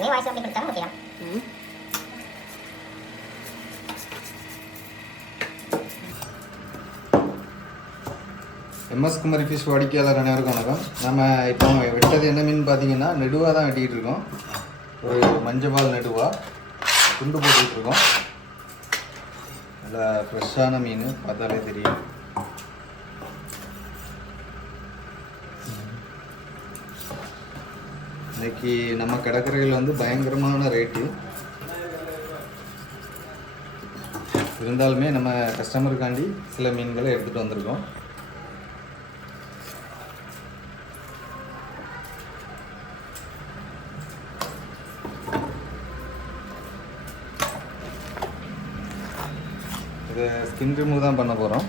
Voice அப்படி கொடுத்தாலும் okay தான். எம்எஸ் குமரி ஃபிஷ் வாடிக்கையாளர் அனைவருக்கும் வணக்கம். நம்ம இப்போ வெட்டது என்ன மீன் பார்த்தீங்கன்னா நெடுவாக தான் வெட்டிக்கிட்டு இருக்கோம். ஒரு மஞ்சள் நெடுவாக துண்டு போட்டுக்கிட்டு இருக்கோம். நல்லா ஃப்ரெஷ்ஷான மீன் பார்த்தாலே தெரியும். இன்னைக்கு நம்ம கடற்கரையில் வந்து பயங்கரமான ரேட்டு இருந்தாலுமே நம்ம கஸ்டமருக்காண்டி சில மீன்களை எடுத்துகிட்டு வந்திருக்கோம். இதை ஸ்கின் ரிமூவ் தான் பண்ண போகிறோம்.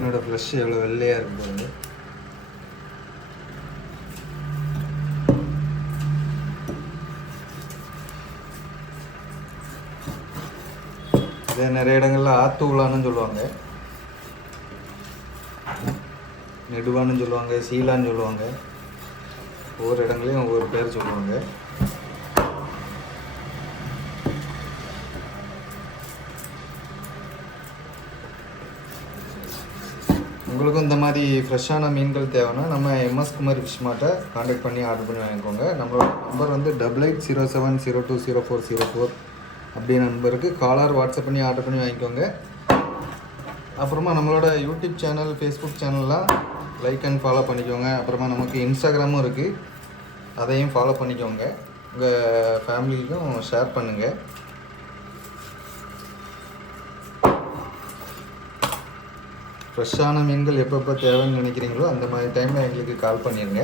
என்னோட ஃப்ளஷ் எவ்வளோ வெள்ளையாக இருக்கு பாருங்க. இதே நிறைய இடங்கள்ல ஆத்தூளான்னு சொல்லுவாங்க, நெடுவான்னு சொல்லுவாங்க, சீலான்னு சொல்லுவாங்க. ஒவ்வொரு இடங்களையும் ஒவ்வொரு பேர் சொல்லுவாங்க. உங்களுக்கும் இந்த மாதிரி ஃப்ரெஷ்ஷான மீன்கள் தேவைன்னா நம்ம எம்எஸ் குமாரி ஃபிஷ் மார்ட்டை காண்டாக்ட் பண்ணி ஆர்டர் பண்ணி வாங்கிக்கோங்க. நம்மளோட நம்பர் வந்து 8807020404 அப்படின்ற நம்பருக்கு காலர் வாட்ஸ்அப் பண்ணி ஆர்டர் பண்ணி வாங்கிக்கோங்க. அப்புறமா நம்மளோட யூடியூப் சேனல், ஃபேஸ்புக் சேனல்லாம் லைக் அண்ட் ஃபாலோ பண்ணிக்கோங்க. அப்புறமா நமக்கு இன்ஸ்டாகிராமும் இருக்குது, அதையும் ஃபாலோ பண்ணிக்கோங்க. உங்கள் ஃபேமிலிக்கும் ஷேர் பண்ணுங்கள். ஃப்ரெஷ்ஷான மீன்கள் எப்பப்போ தேவைன்னு நினைக்கிறீங்களோ அந்த மாதிரி டைமில் எங்களுக்கு கால் பண்ணிடுங்க.